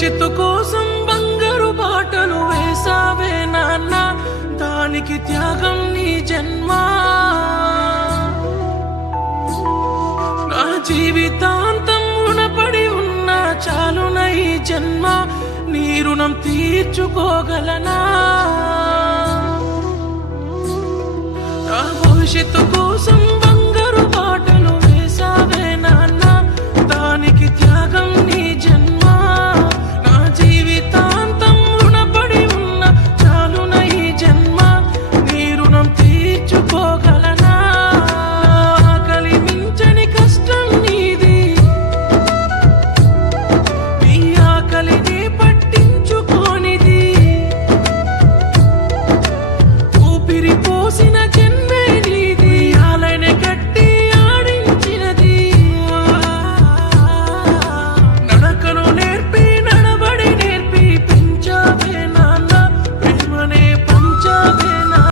భవిష్యత్తు కోసం బంగారు బాటలు వేసావే నాన్న, దానికి త్యాగం నీ జన్మ. నా జీవితాంతం రుణపడి ఉన్నా చాలున ఈ జన్మ, నీ రుణం తీర్చుకోగలనా? నా భవిష్యత్తు కోసం